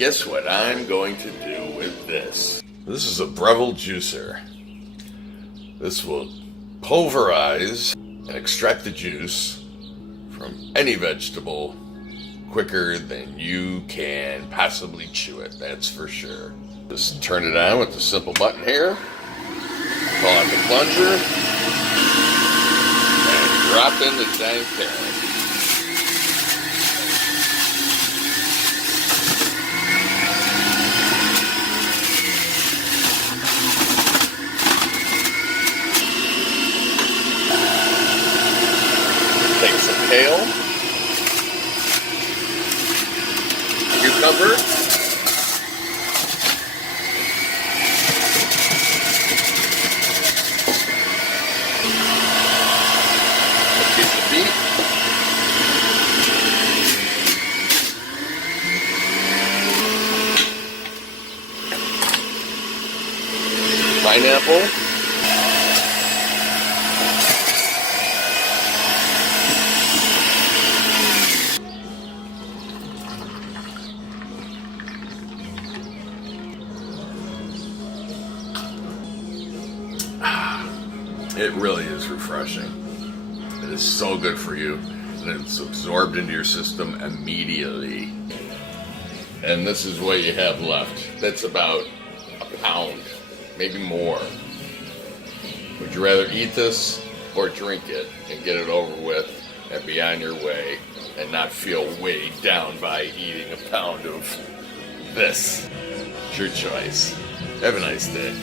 guess what I'm going to do with this? This is a Breville juicer. This will pulverize and extract the juice from any vegetable quicker than you can possibly chew it, that's for sure. Just turn it on with the simple button here, pull out the plunger, and drop in the giant carrot. Take some kale, cucumber, a piece of beet, pineapple, it really is refreshing. It is so good for you, and it's absorbed into your system immediately. And this is what you have left. That's about a pound, maybe more. Would you rather eat this or drink it and get it over with and be on your way and not feel weighed down by eating a pound of this? It's your choice. Have a nice day.